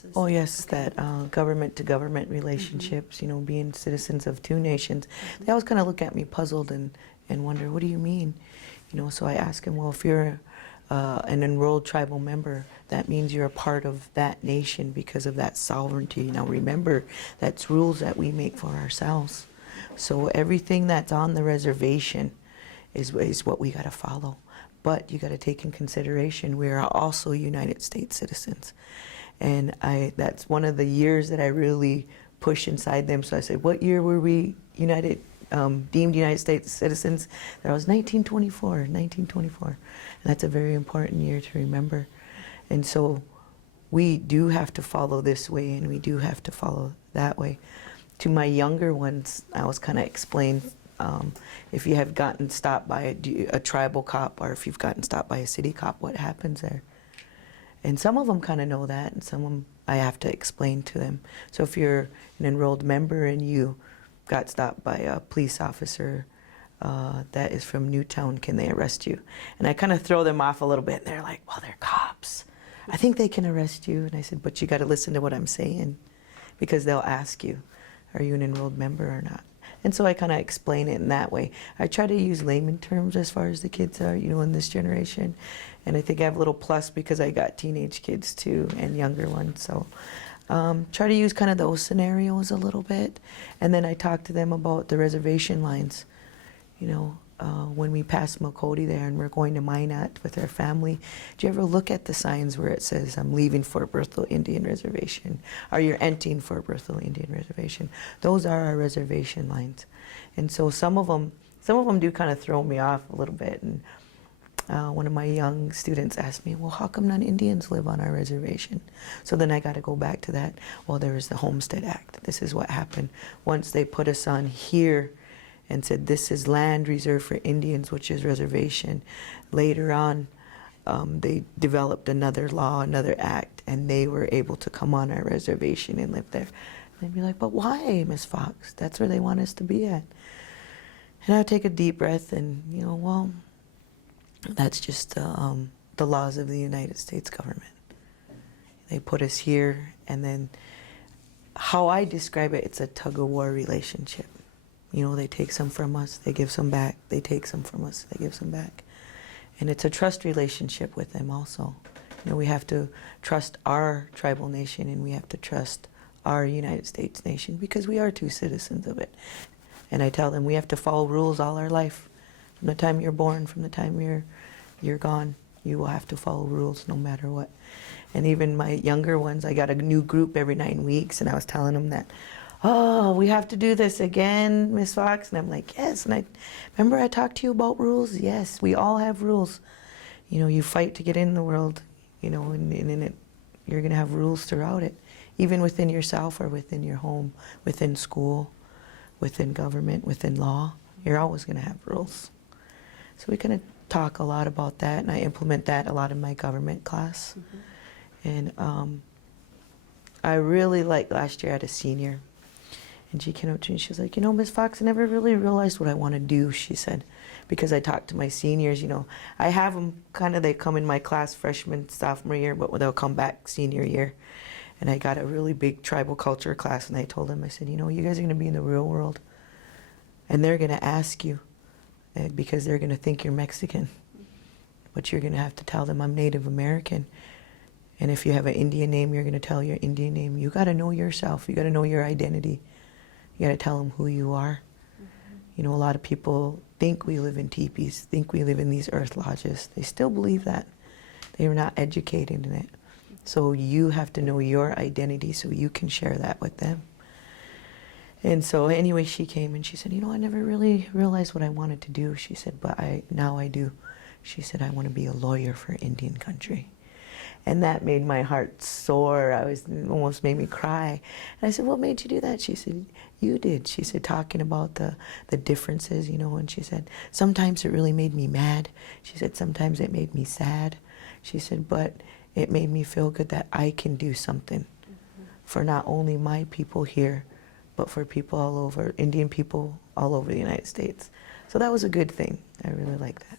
classes? Oh yes, Okay. that government to government relationships, you know, being citizens of two nations. They always kind of look at me puzzled and wonder, what do you mean? You know, so I ask them, well, if you're an enrolled tribal member, that means you're a part of that nation because of that sovereignty. Now remember, that's rules that we make for ourselves. So everything that's on the reservation is what we got to follow. But you got to take in consideration we are also United States citizens. And that's one of the years that I really push inside them. So I said, what year were we deemed United States citizens? That was 1924. And that's a very important year to remember. And so we do have to follow this way, and we do have to follow that way. To my younger ones, I was kind of explained, if you have gotten stopped by a tribal cop, or if you've gotten stopped by a city cop, what happens there? And some of them kind of know that, and some of them I have to explain to them. So if you're an enrolled member and you got stopped by a police officer that is from Newtown, can they arrest you? And I kind of throw them off a little bit, and they're like, well, they're cops. I think they can arrest you. And I said, but you got to listen to what I'm saying, because they'll ask you, are you an enrolled member or not? And so I kind of explain it in that way. I try to use layman terms as far as the kids are, you know, in this generation. And I think I have a little plus because I got teenage kids too, and younger ones. So try to use kind of those scenarios a little bit. And then I talk to them about the reservation lines. You know, when we pass Makoti there and we're going to Minot with our family, do you ever look at the signs where it says, I'm leaving Fort Berthold Indian Reservation, or you're entering Fort Berthold Indian Reservation? Those are our reservation lines. And so some of them do kind of throw me off a little bit. And one of my young students asked me, well, how come non-Indians live on our reservation? So then I got to go back to that. Well, there was the Homestead Act. This is what happened. Once they put us on here and said this is land reserved for Indians, which is reservation, later on they developed another law, another act, and they were able to come on our reservation and live there. And they'd be like, but why, Miss Fox? That's where they want us to be at. And I would take a deep breath and, you know, well, that's just the laws of the United States government. They put us here, and then how I describe it, it's a tug-of-war relationship. You know, they take some from us, they give some back. They take some from us, they give some back. And it's a trust relationship with them also. You know, we have to trust our tribal nation, and we have to trust our United States nation, because we are two citizens of it. And I tell them we have to follow rules all our life. From the time you're born, from the time you're gone, you will have to follow rules no matter what. And even my younger ones, I got a new group every 9 weeks, and I was telling them that, oh, we have to do this again, Miss Fox? And I'm like, yes. And I remember I talked to you about rules. Yes, we all have rules. You know, you fight to get in the world, you know, and in it, you're going to have rules throughout it, even within yourself or within your home, within school, within government, within law. You're always going to have rules. So we kind of talk a lot about that, and I implement that a lot in my government class. And I really liked last year I had a senior. And she came up to me and she was like, you know, Miss Fox, I never really realized what I want to do, she said, because I talked to my seniors, you know. I have them kind of, they come in my class freshman, sophomore year, but they'll come back senior year. And I got a really big tribal culture class, and I told them, I said, you know, you guys are going to be in the real world, and they're going to ask you, because they're going to think you're Mexican. But you're going to have to tell them I'm Native American. And if you have an Indian name, you're going to tell your Indian name. You got to know yourself. You got to know your identity. You got to tell them who you are. You know, a lot of people think we live in teepees, think we live in these earth lodges. They still believe that. They were not educated in it. So you have to know your identity so you can share that with them. And so anyway, she came and she said, you know, I never really realized what I wanted to do. She said, but now I do. She said, I want to be a lawyer for Indian country. And that made my heart soar. It almost made me cry. And I said, what made you do that? She said, you did. She said, talking about the differences, you know, and she said, sometimes it really made me mad. She said, sometimes it made me sad. She said, but it made me feel good that I can do something for not only my people here, but for people all over, Indian people all over the United States. So that was a good thing. I really like that.